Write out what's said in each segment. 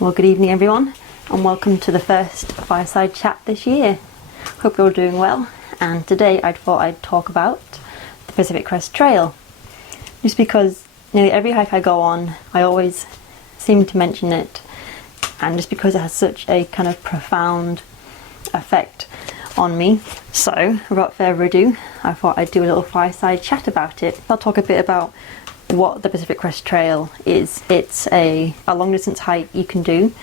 Well, good evening everyone, and welcome to the first fireside chat this year. Hope you're all doing well, and today I thought I'd talk about the Pacific Crest Trail. Just because nearly every hike I go on, I always seem to mention it, and just because it has such a kind of profound effect on me. So, without further ado, I thought I'd do a little fireside chat about it. I'll talk a bit about what the Pacific Crest Trail is. It's a long distance hike you can do,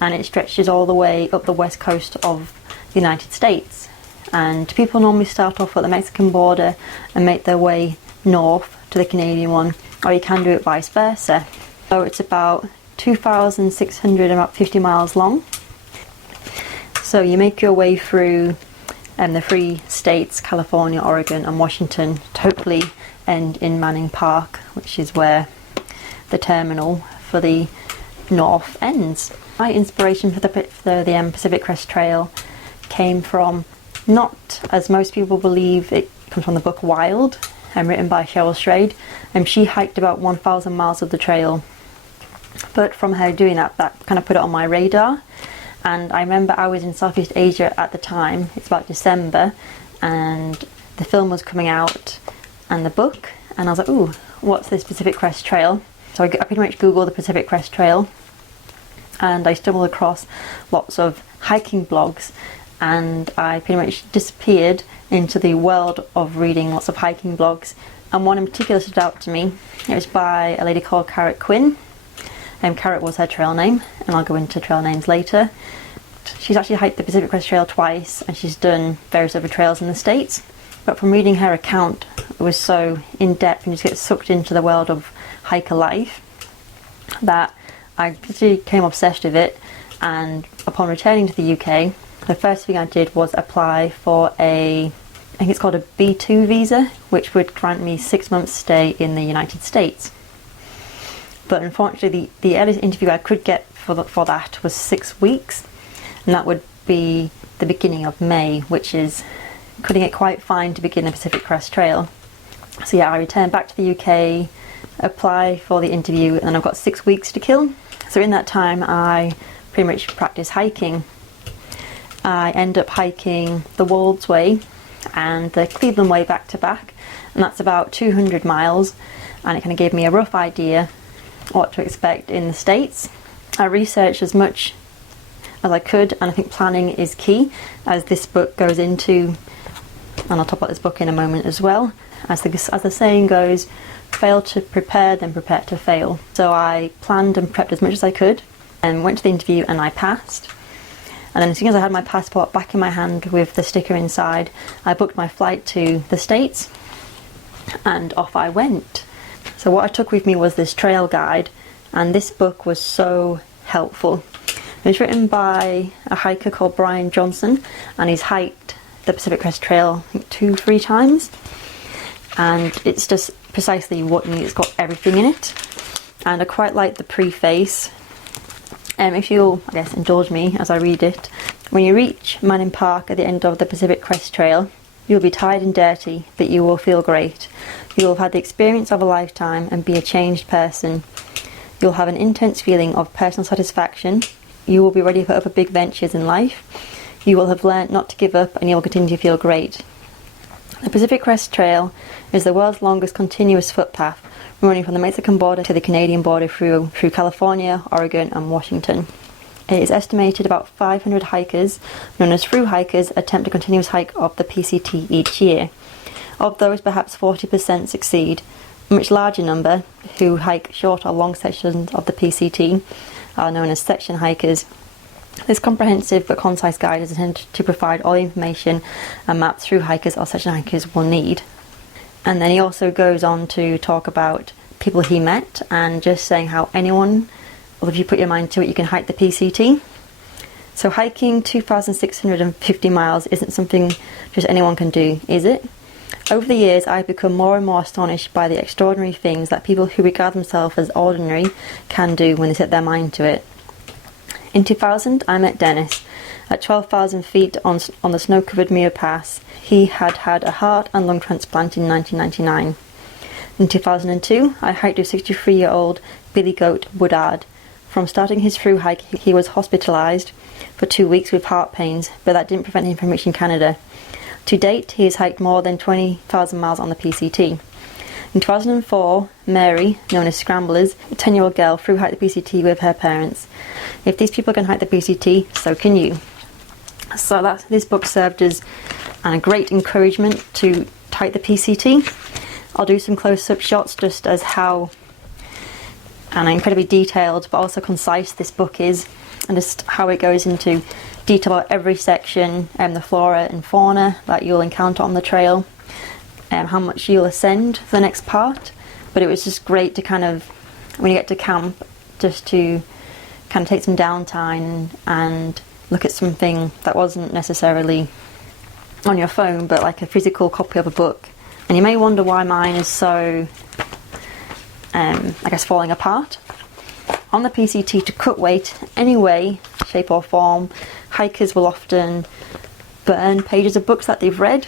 and it stretches all the way up the west coast of the United States. And people normally start off at the Mexican border and make their way north to the Canadian one, or you can do it vice versa. So it's about 2,650 miles long. So you make your way through the three states, California, Oregon and Washington, to hopefully end in Manning Park, which is where the terminal for the north ends. My inspiration for the Pacific Crest Trail came from, not as most people believe, it comes from the book Wild, written by Cheryl Strayed, and she hiked about 1,000 miles of the trail. But from her doing that kind of put it on my radar. And I remember I was in Southeast Asia at the time, it's about December, and the film was coming out and the book, and I was like, ooh, what's this Pacific Crest Trail? So I pretty much googled the Pacific Crest Trail, and I stumbled across lots of hiking blogs, and I pretty much disappeared into the world of reading lots of hiking blogs, and one in particular stood out to me. It was by a lady called Carrot Quinn. Carrot was her trail name, and I'll go into trail names later. She's actually hiked the Pacific Crest Trail twice, and she's done various other trails in the States. But from reading her account, it was so in-depth and you just get sucked into the world of hiker life that I actually became obsessed with it. And upon returning to the UK, the first thing I did was apply for I think it's called a B2 visa, which would grant me 6 months stay in the United States. But unfortunately, the earliest interview I could get for that was 6 weeks, and that would be the beginning of May, which is cutting it quite fine to begin the Pacific Crest Trail. So yeah, I returned back to the UK, apply for the interview, and then I've got 6 weeks to kill. So in that time, I pretty much practice hiking. I end up hiking the Wolds Way and the Cleveland Way back to back, and that's about 200 miles, and it kind of gave me a rough idea what to expect in the States. I researched as much as I could, and I think planning is key, as this book goes into, and I'll talk about this book in a moment as well. As the saying goes, fail to prepare, then prepare to fail. So I planned and prepped as much as I could, and went to the interview and I passed. And then as soon as I had my passport back in my hand with the sticker inside, I booked my flight to the States, and off I went. So what I took with me was this trail guide, and this book was so helpful. It was written by a hiker called Brian Johnson, and he's hiked the Pacific Crest Trail, I think 2-3 times, and it's just precisely what you need. It's got everything in it, and I quite like the preface. If you'll, I guess, indulge me as I read it. When you reach Manning Park at the end of the Pacific Crest Trail, you'll be tired and dirty, but you will feel great. You will have had the experience of a lifetime and be a changed person. You'll have an intense feeling of personal satisfaction. You will be ready for other big ventures in life. You will have learned not to give up, and you will continue to feel great. The Pacific Crest Trail is the world's longest continuous footpath, running from the Mexican border to the Canadian border through California, Oregon and Washington. It is estimated about 500 hikers, known as thru-hikers, attempt a continuous hike of the PCT each year. Of those, perhaps 40% succeed. A much larger number, who hike short or long sections of the PCT, are known as section hikers. This comprehensive but concise guide is intended to provide all the information and maps thru-hikers or section hikers will need. And then he also goes on to talk about people he met, and just saying how anyone, or if you put your mind to it, you can hike the PCT. So hiking 2,650 miles isn't something just anyone can do, is it? Over the years, I've become more and more astonished by the extraordinary things that people who regard themselves as ordinary can do when they set their mind to it. In 2000, I met Dennis. At 12,000 feet on the snow-covered Muir Pass, he had had a heart and lung transplant in 1999. In 2002, I hiked with 63-year-old Billy Goat Woodard, From starting his thru-hike, he was hospitalised for 2 weeks with heart pains, but that didn't prevent him from reaching Canada. To date, he has hiked more than 20,000 miles on the PCT. In 2004, Mary, known as Scramblers, a 10-year-old girl, thru-hiked the PCT with her parents. If these people can hike the PCT, so can you. So this book served as a great encouragement to hike the PCT. I'll do some close-up shots just as how incredibly detailed but also concise this book is, and just how it goes into detail about every section and the flora and fauna that you'll encounter on the trail, and how much you'll ascend for the next part. But it was just great to kind of, when you get to camp, just to kind of take some downtime and look at something that wasn't necessarily on your phone, but like a physical copy of a book. And you may wonder why mine is so, I guess, falling apart. On the PCT, to cut weight any way, shape or form, hikers will often burn pages of books that they've read.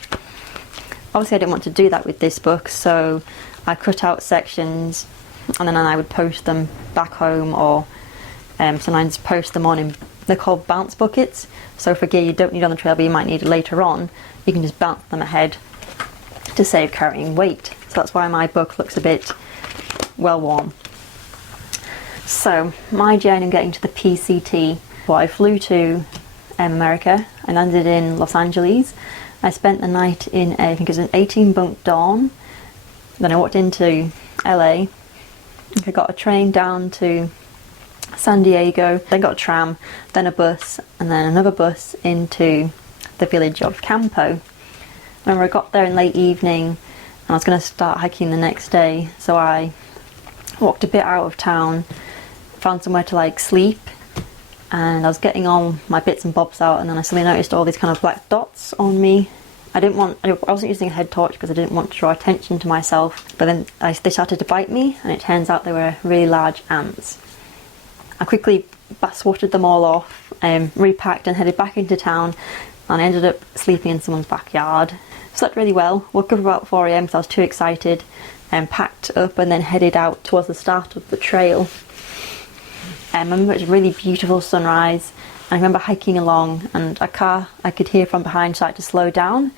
Obviously I didn't want to do that with this book, so I cut out sections and then I would post them back home, or sometimes post them on they're called bounce buckets. So for gear you don't need on the trail but you might need it later on, you can just bounce them ahead to save carrying weight. So that's why my book looks a bit well worn. So my journey getting to the PCT, well, I flew to America. I landed in Los Angeles. I spent the night in I think it was an 18 bunk dorm. Then I walked into LA. I got a train down to San Diego, then got a tram, then a bus, and then another bus into the village of Campo. I remember I got there in late evening and I was going to start hiking the next day, so I walked a bit out of town, found somewhere to like sleep, and I was getting all my bits and bobs out, and then I suddenly noticed all these kind of black dots on me. I wasn't using a head torch because I didn't want to draw attention to myself, but then they started to bite me, and it turns out they were really large ants. I quickly swatted them all off, repacked and headed back into town, and I ended up sleeping in someone's backyard. Slept really well, woke up about 4 AM because I was too excited, and packed up and then headed out towards the start of the trail. I remember it was a really beautiful sunrise, and I remember hiking along and a car I could hear from behind started to slow down,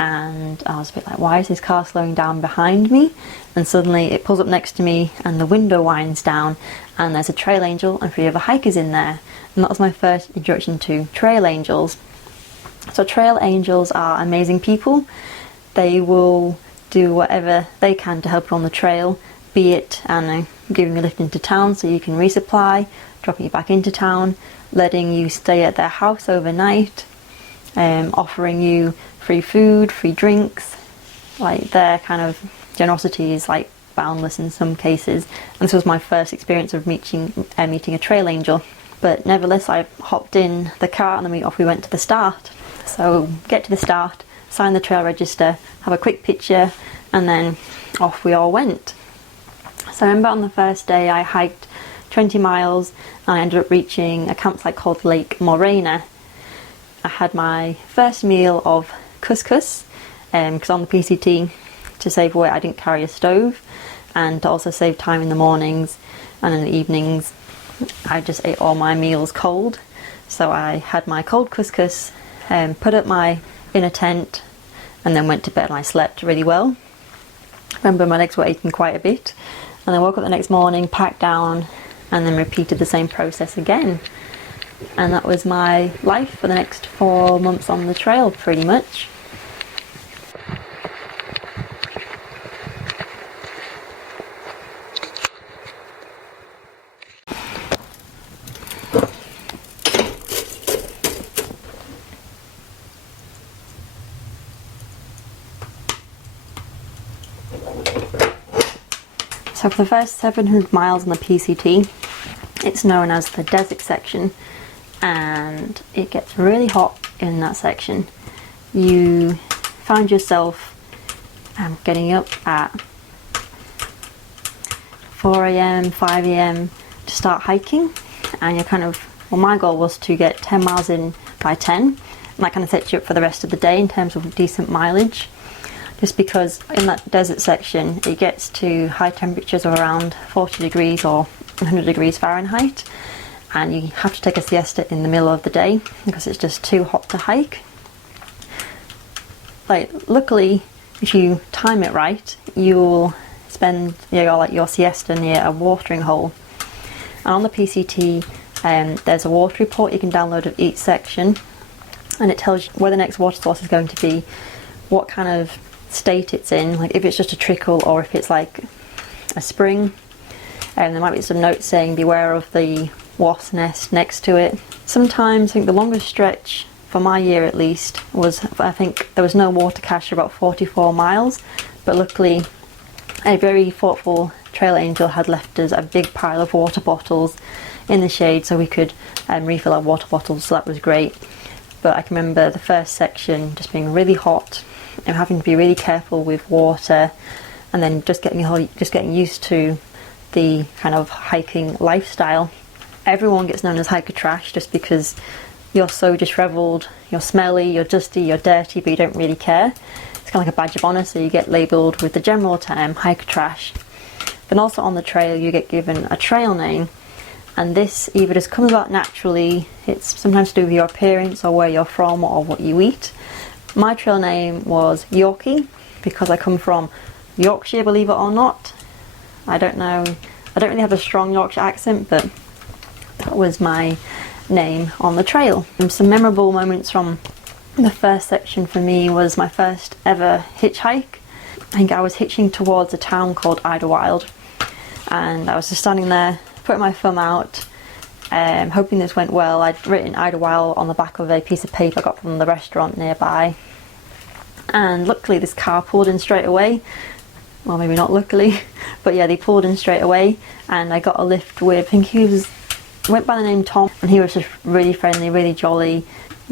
and I was a bit like, why is this car slowing down behind me? And suddenly it pulls up next to me and the window winds down and there's a trail angel and 3 other hikers in there, and that was my first introduction to trail angels. So trail angels are amazing people. They will do whatever they can to help you on the trail, be it giving you a lift into town so you can resupply, dropping you back into town, letting you stay at their house overnight, offering you free food, free drinks. Like, their kind of generosity is like boundless in some cases, and this was my first experience of meeting a trail angel. But nevertheless, I hopped in the car and then off we went to the start. So get to the start, sign the trail register, have a quick picture, and then off we all went. So I remember on the first day I hiked 20 miles and I ended up reaching a campsite called Lake Morena. I had my first meal of couscous, because on the PCT, to save weight, I didn't carry a stove, and to also save time in the mornings and in the evenings I just ate all my meals cold. So I had my cold couscous, put up in a tent, and then went to bed, and I slept really well. I remember my legs were aching quite a bit, and I woke up the next morning, packed down, and then repeated the same process again. And that was my life for the next 4 months on the trail, pretty much. So for the first 700 miles on the PCT, it's known as the desert section, and it gets really hot in that section. You find yourself getting up at 4 AM, 5 AM to start hiking, and you're kind of, well, my goal was to get 10 miles in by 10, and that kind of sets you up for the rest of the day in terms of decent mileage. Just because in that desert section it gets to high temperatures of around 40 degrees or 100 degrees Fahrenheit, and you have to take a siesta in the middle of the day because it's just too hot to hike. Like, luckily, if you time it right, you'll spend your siesta near a watering hole. And on the PCT, there's a water report you can download of each section, and it tells you where the next water source is going to be, what kind of state it's in, like if it's just a trickle or if it's like a spring. And there might be some notes saying beware of the wasp nest next to it. Sometimes, I think the longest stretch for my year at least was, I think there was no water cache for about 44 miles, but luckily a very thoughtful trail angel had left us a big pile of water bottles in the shade so we could refill our water bottles, so that was great. But I can remember the first section just being really hot and having to be really careful with water, and then just getting used to the kind of hiking lifestyle. Everyone gets known as hiker trash just because you're so disheveled, you're smelly, you're dusty, you're dirty, but you don't really care. It's kind of like a badge of honour, so you get labelled with the general term hiker trash. Then also on the trail you get given a trail name, and this either just comes about naturally, it's sometimes to do with your appearance or where you're from or what you eat. My trail name was Yorkie because I come from Yorkshire, believe it or not. I don't really have a strong Yorkshire accent, but that was my name on the trail. And some memorable moments from the first section for me was my first ever hitchhike. I think I was hitching towards a town called Idlewild, and I was just standing there putting my thumb out, hoping this went well. I'd written Idlewild on the back of a piece of paper I got from the restaurant nearby, and luckily this car pulled in straight away. Well, maybe not luckily, but yeah, they pulled in straight away, and I got a lift with, I think he went by the name Tom, and he was just really friendly, really jolly,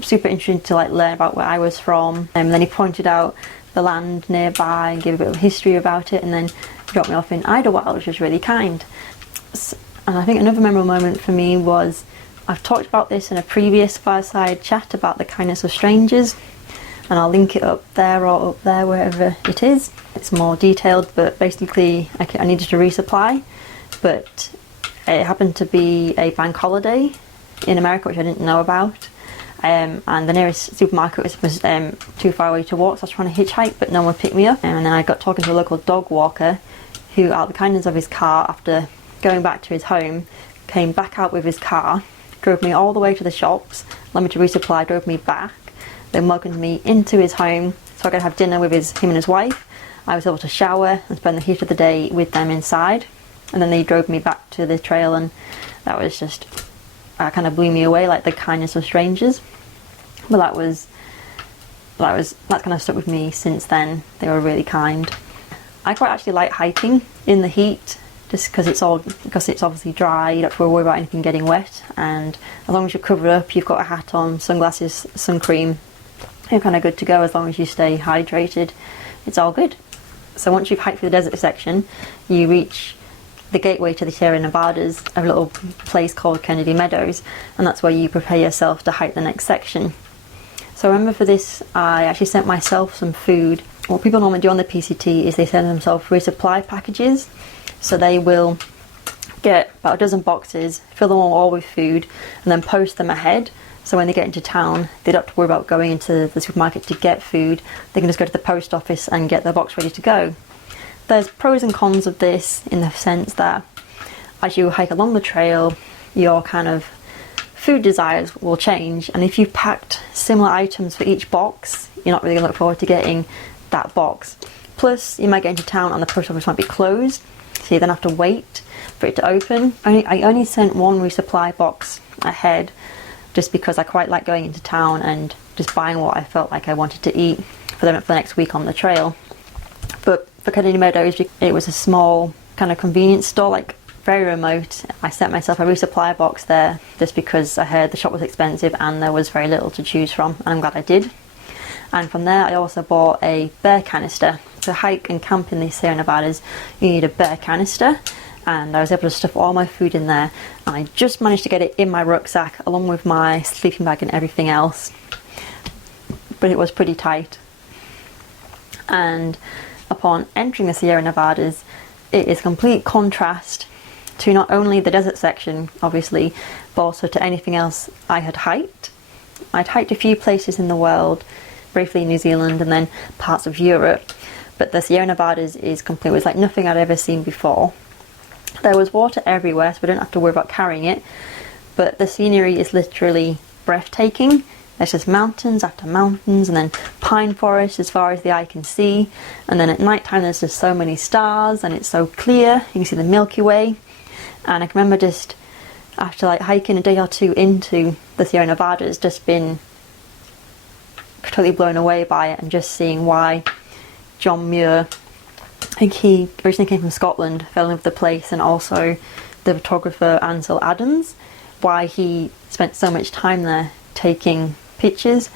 super interested to like learn about where I was from. And then he pointed out the land nearby and gave a bit of history about it, and then dropped me off in Idlewild, which was really kind. And I think another memorable moment for me was, I've talked about this in a previous fireside chat about the kindness of strangers, and I'll link it up there or up there, wherever it is. It's more detailed, but basically I needed to resupply, but it happened to be a bank holiday in America, which I didn't know about, and the nearest supermarket was too far away to walk, so I was trying to hitchhike, but no one picked me up. And then I got talking to a local dog walker who, out of the kindness of his car, after going back to his home, came back out with his car, drove me all the way to the shops, allowed me to resupply, drove me back, then welcomed me into his home so I could have dinner with him and his wife. I was able to shower and spend the heat of the day with them inside, and then they drove me back to the trail, and that was just, kind of blew me away, like the kindness of strangers. But that kind of stuck with me since then. They were really kind. I quite actually like hiking in the heat, just because it's obviously dry, you don't have to worry about anything getting wet, and as long as you're covered up, you've got a hat on, sunglasses, sun cream, you're kind of good to go. As long as you stay hydrated, it's all good. So once you've hiked through the desert section, you reach the gateway to the Sierra Nevadas, a little place called Kennedy Meadows, and that's where you prepare yourself to hike the next section. So I remember for this, I actually sent myself some food. What people normally do on the PCT is they send themselves resupply packages. So they will get about a dozen boxes, fill them all with food, and then post them ahead. So when they get into town, they don't have to worry about going into the supermarket to get food. They can just go to the post office and get their box ready to go. There's pros and cons of this in the sense that as you hike along the trail, your kind of food desires will change, and if you've packed similar items for each box, you're not really going to look forward to getting that box. Plus, you might get into town and the post office might be closed, so you then have to wait for it to open. I only sent one resupply box ahead just because I quite like going into town and just buying what I felt like I wanted to eat for the next week on the trail. But for Kennedy Meadows, it was a small kind of convenience store, like very remote. I sent myself a resupply box there just because I heard the shop was expensive and there was very little to choose from, and I'm glad I did. And from there I also bought a bear canister. To hike and camp in the Sierra Nevadas, you need a bear canister, and I was able to stuff all my food in there, and I just managed to get it in my rucksack along with my sleeping bag and everything else, but it was pretty tight. And upon entering the Sierra Nevadas, it is complete contrast to not only the desert section, obviously, but also to anything else I had hiked. I'd hiked a few places in the world, briefly New Zealand and then parts of Europe, but the Sierra Nevadas is complete. It was like nothing I'd ever seen before. There was water everywhere, so I didn't have to worry about carrying it, but the scenery is literally breathtaking. There's just mountains after mountains, and then pine forest as far as the eye can see, and then at night time there's just so many stars and it's so clear. You can see the Milky Way. And I can remember just after like hiking a day or two into the Sierra Nevadas, just been totally blown away by it, and just seeing why John Muir, I think he originally came from Scotland, fell in love with the place, and also the photographer Ansel Adams, why he spent so much time there taking pictures.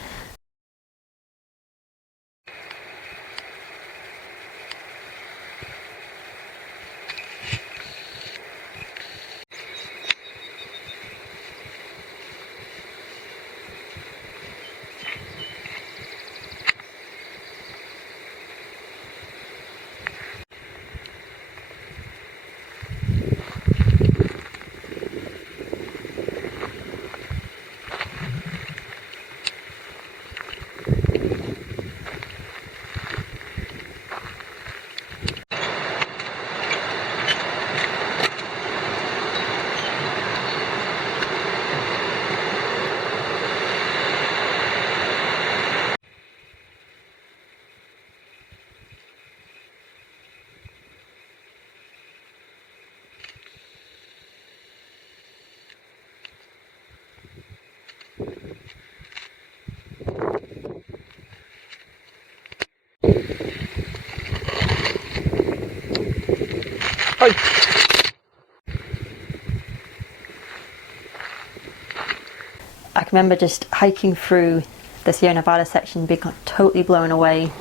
I can remember just hiking through the Sierra Nevada section, being totally blown away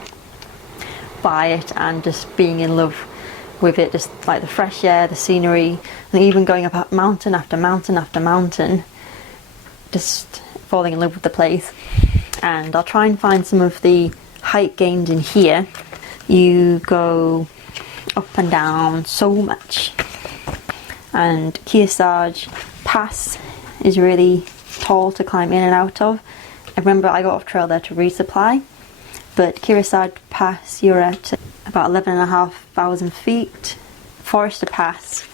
by it and just being in love with it, just like the fresh air, the scenery, and even going up mountain after mountain after mountain, just falling in love with the place. And I'll try and find some of the height gains in here. You go up and down so much, and Kearsarge Pass is really tall to climb in and out of. I remember I got off trail there to resupply, but Kearsarge Pass, you're at about 11,500 feet. Forester Pass,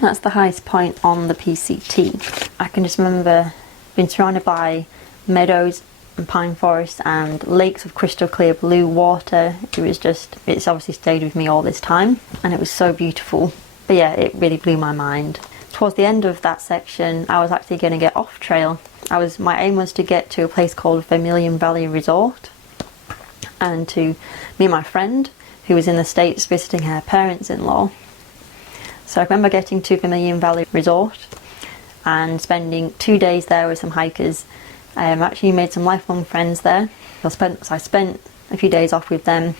that's the highest point on the PCT. I can just remember being surrounded by meadows and pine forests and lakes of crystal clear blue water. It's obviously stayed with me all this time, and it was so beautiful. But yeah, it really blew my mind. Towards the end of that section, I was actually going to get off trail. My aim was to get to a place called Vermilion Valley Resort, and to meet my friend who was in the States visiting her parents-in-law. So I remember getting to Vermilion Valley Resort and spending 2 days there with some hikers. I actually made some lifelong friends there. So I spent a few days off with them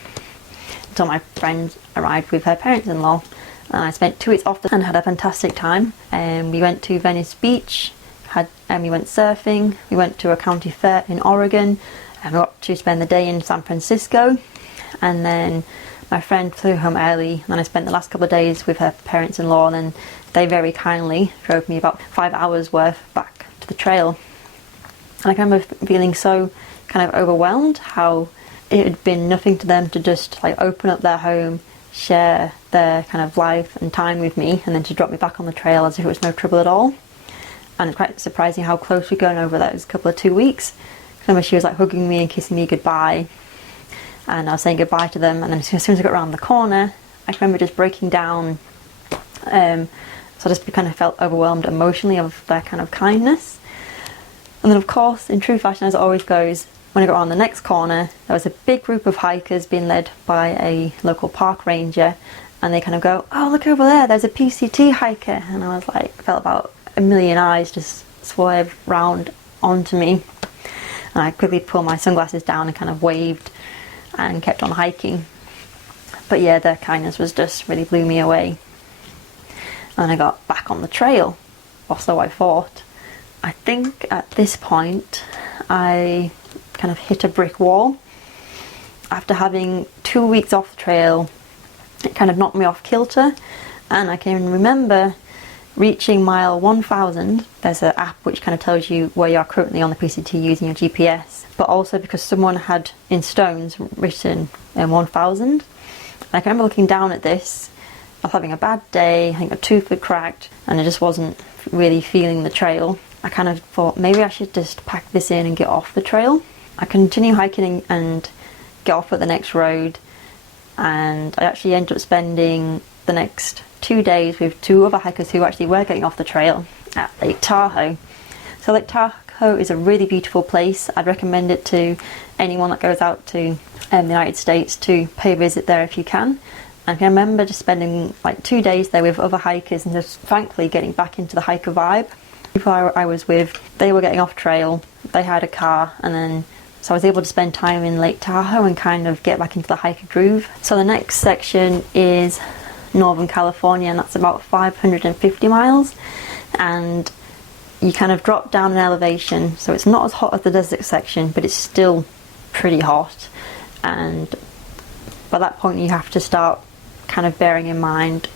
until my friend arrived with her parents-in-law. And I spent 2 weeks off and had a fantastic time. We went to Venice Beach, we went surfing, we went to a county fair in Oregon, and we got to spend the day in San Francisco. And then my friend flew home early, and I spent the last couple of days with her parents-in-law, and then they very kindly drove me about 5 hours worth back to the trail. And I remember feeling so kind of overwhelmed how it had been nothing to them to just like open up their home, share their kind of life and time with me, and then to drop me back on the trail as if it was no trouble at all. And it's quite surprising how close we've gone over those couple of 2 weeks. I remember she was like hugging me and kissing me goodbye, and I was saying goodbye to them, and then as soon as I got around the corner, I remember just breaking down. So I just kind of felt overwhelmed emotionally of their kind of kindness. And then of course, in true fashion as it always goes, when I got around the next corner, there was a big group of hikers being led by a local park ranger, and they kind of go, "Oh, look over there, there's a PCT hiker." And I was like, felt about a million eyes just swerve round onto me. And I quickly pulled my sunglasses down and kind of waved and kept on hiking. But yeah, their kindness was just really blew me away. And I got back on the trail, or so I thought. I think at this point I kind of hit a brick wall. After having 2 weeks off the trail, it kind of knocked me off kilter, and I can remember Reaching mile 1000, there's an app which kind of tells you where you are currently on the PCT using your GPS, but also because someone had in stones written 1000. And I can remember looking down at this, I was having a bad day, I think a tooth had cracked, and I just wasn't really feeling the trail. I kind of thought maybe I should just pack this in and get off the trail. I continue hiking and get off at the next road, and I actually ended up spending the next 2 days with 2 other hikers who actually were getting off the trail at Lake Tahoe. So Lake Tahoe is a really beautiful place. I'd recommend it to anyone that goes out to the United States to pay a visit there if you can. And I remember just spending like 2 days there with other hikers and just frankly getting back into the hiker vibe. People I was with, they were getting off trail, they had a car, and then so I was able to spend time in Lake Tahoe and kind of get back into the hiker groove. So the next section is Northern California, and that's about 550 miles, and you kind of drop down in elevation, so it's not as hot as the desert section, but it's still pretty hot. And by that point you have to start kind of bearing in mind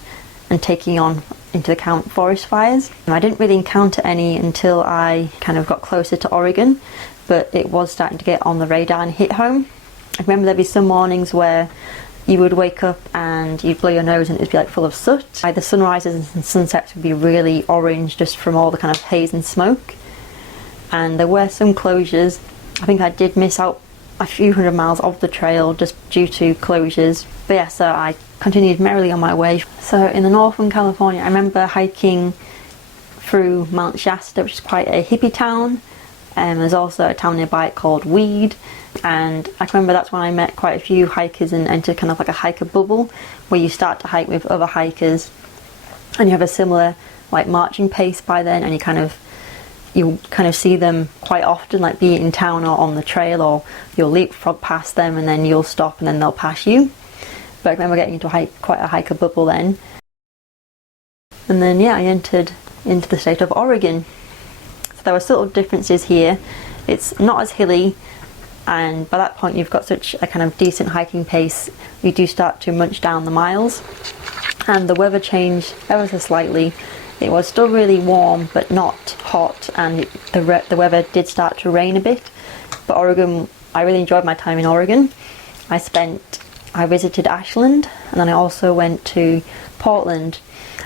and taking on into account forest fires. I didn't really encounter any until I kind of got closer to Oregon, but it was starting to get on the radar and hit home. I remember there'd be some mornings where you would wake up and you'd blow your nose and it'd be like full of soot. Like the sunrises and sunsets would be really orange just from all the kind of haze and smoke. And there were some closures. I think I did miss out a few hundred miles of the trail just due to closures. But yeah, so I continued merrily on my way. So in the Northern California, I remember hiking through Mount Shasta, which is quite a hippie town. There's also a town nearby called Weed, and I can remember that's when I met quite a few hikers and entered kind of like a hiker bubble where you start to hike with other hikers and you have a similar like marching pace by then, and you kind of see them quite often, like be it in town or on the trail, or you'll leapfrog past them and then you'll stop and then they'll pass you. But I remember getting into quite a hiker bubble then. And then yeah, I entered into the state of Oregon. So there were subtle differences here. It's not as hilly, and by that point you've got such a kind of decent hiking pace, you do start to munch down the miles. And the weather changed ever so slightly. It was still really warm but not hot, and the weather did start to rain a bit. But Oregon, I really enjoyed my time in Oregon. I visited Ashland, and then I also went to Portland.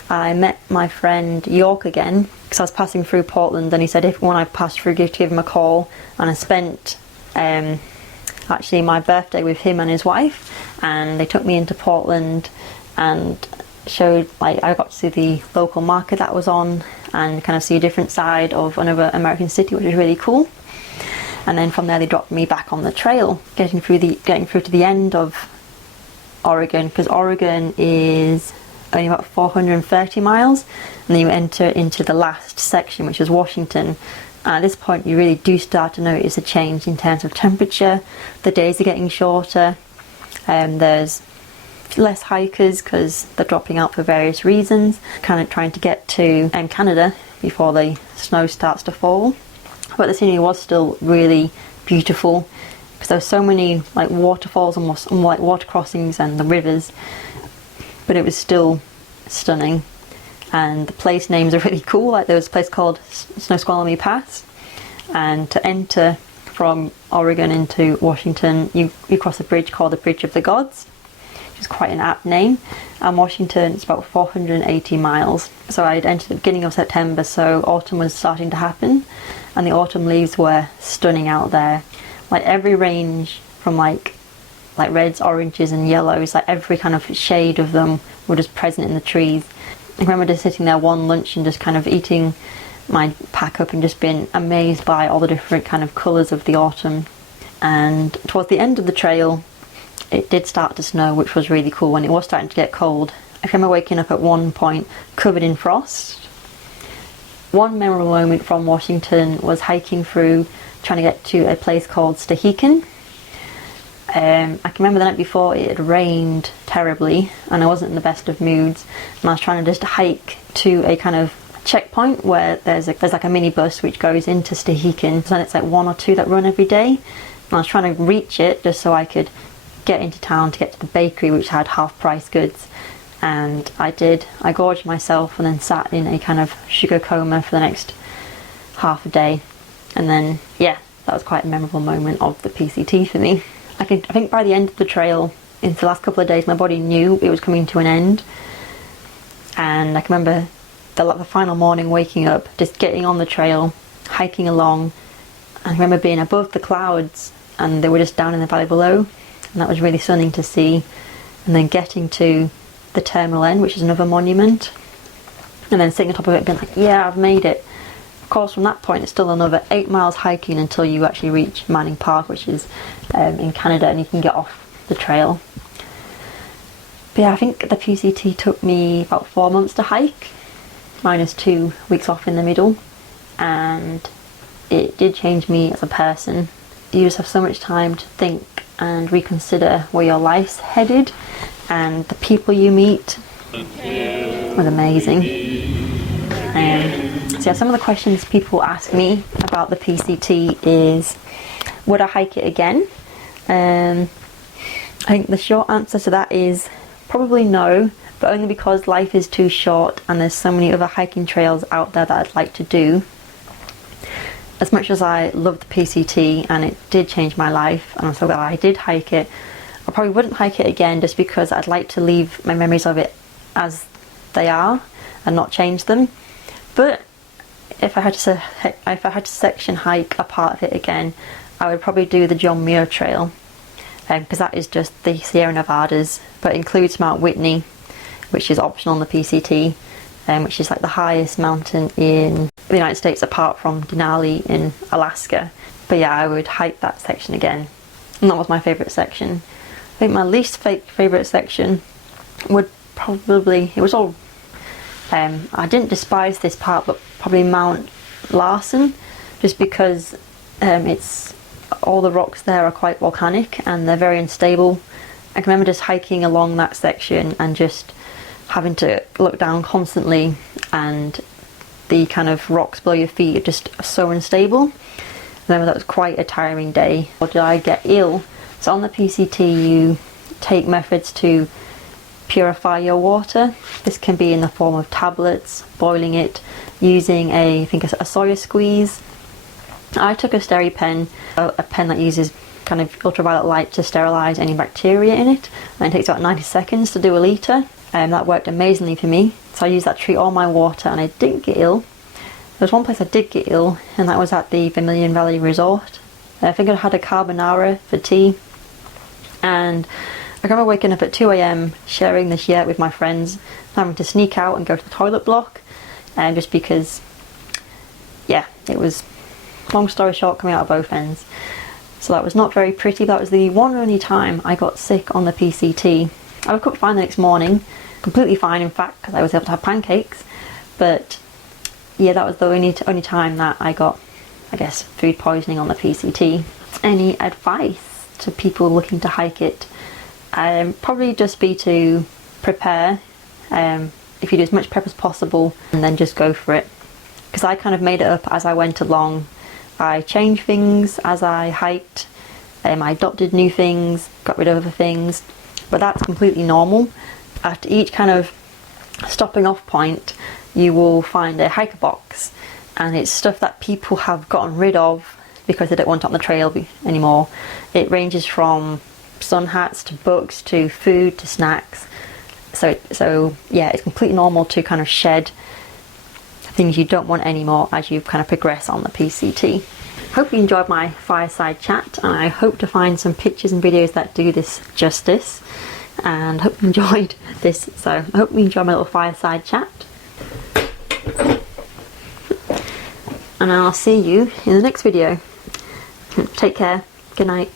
I met my friend York again because I was passing through Portland, and he said if when I passed through give him a call. And I spent actually my birthday with him and his wife, and they took me into Portland and showed, like, I got to see the local market that was on and kind of see a different side of another American city, which was really cool. And then from there they dropped me back on the trail, getting through to the end of Oregon, because Oregon is only about 430 miles, and then you enter into the last section, which is Washington. And at this point you really do start to notice a change in terms of temperature. The days are getting shorter, and there's less hikers because they're dropping out for various reasons, kind of trying to get to Canada before the snow starts to fall. But the scenery was still really beautiful because there were so many like waterfalls and like water crossings and the rivers, but it was still stunning. And the place names are really cool. Like there was a place called Snoqualmie Pass, and to enter from Oregon into Washington you cross a bridge called the Bridge of the Gods, which is quite an apt name. And Washington is about 480 miles. So I'd entered at the beginning of September, so autumn was starting to happen, and the autumn leaves were stunning out there. Like every range from like reds, oranges and yellows, like every kind of shade of them were just present in the trees. I remember just sitting there one lunch and just kind of eating my pack up and just being amazed by all the different kind of colours of the autumn. And towards the end of the trail it did start to snow, which was really cool when it was starting to get cold. I remember waking up at one point covered in frost. One memorable moment from Washington was hiking through, trying to get to a place called Thru-hiking. I can remember the night before it had rained terribly and I wasn't in the best of moods, and I was trying to just hike to a kind of checkpoint where there's like a minibus which goes into Thru-hiking, and it's like one or two that run every day, and I was trying to reach it just so I could get into town to get to the bakery which had half price goods. and I gorged myself and then sat in a kind of sugar coma for the next half a day. And then, yeah, that was quite a memorable moment of the PCT for me. I think by the end of the trail, into the last couple of days, my body knew it was coming to an end. And I can remember the final morning waking up, just getting on the trail, hiking along. I remember being above the clouds and they were just down in the valley below. And that was really stunning to see. And then getting to the terminal end, which is another monument. And then sitting on top of it and being like, yeah, I've made it. Of course, from that point, it's still another 8 miles hiking until you actually reach Manning Park, which is in Canada, and you can get off the trail. But yeah, I think the PCT took me about 4 months to hike, minus 2 weeks off in the middle, and it did change me as a person. You just have so much time to think and reconsider where your life's headed, and the people you meet was amazing. So yeah, some of the questions people ask me about the PCT is, would I hike it again? I think the short answer to that is probably no, but only because life is too short and there's so many other hiking trails out there that I'd like to do. As much as I love the PCT and it did change my life, and I'm so glad I did hike it, I probably wouldn't hike it again just because I'd like to leave my memories of it as they are and not change them. But if I had to section hike a part of it again, I would probably do the John Muir Trail, because that is just the Sierra Nevadas, but includes Mount Whitney, which is optional on the PCT, which is like the highest mountain in the United States apart from Denali in Alaska. But yeah, I would hike that section again, and that was my favourite section. I think my least favourite section would probably, it was all, I didn't despise this part, but probably Mount Larsen, just because it's, all the rocks there are quite volcanic and they're very unstable. I can remember just hiking along that section and just having to look down constantly, and the kind of rocks below your feet are just so unstable. I remember that was quite a tiring day. Or did I get ill? So on the PCT you take methods to purify your water. This can be in the form of tablets, boiling it, using I think a soya squeeze. I took a SteriPen, a pen that uses kind of ultraviolet light to sterilise any bacteria in it, and it takes about 90 seconds to do a litre, and that worked amazingly for me. So I used that to treat all my water and I didn't get ill. There was one place I did get ill, and that was at the Vermilion Valley Resort. I think I had a carbonara for tea, and I remember waking up at 2 AM, sharing this yurt with my friends, having to sneak out and go to the toilet block, just because, yeah, it was, long story short, coming out of both ends. So that was not very pretty. That was the one and only time I got sick on the PCT. I woke up fine the next morning, completely fine in fact, because I was able to have pancakes, but yeah, that was the only time that I got, I guess, food poisoning on the PCT. Any advice to people looking to hike it? Probably just be to prepare, if you do as much prep as possible, and then just go for it. Because I kind of made it up as I went along. I changed things as I hiked, I adopted new things, got rid of other things, but that's completely normal. At each kind of stopping off point you will find a hiker box, and it's stuff that people have gotten rid of because they don't want it on the trail anymore. It ranges from sun hats to books to food to snacks. So yeah, it's completely normal to kind of shed things you don't want anymore as you kind of progress on the PCT. Hope you enjoyed my fireside chat, and I hope to find some pictures and videos that do this justice, and hope you enjoyed this. So I hope you enjoyed my little fireside chat, and I'll see you in the next video. Take care. Good night.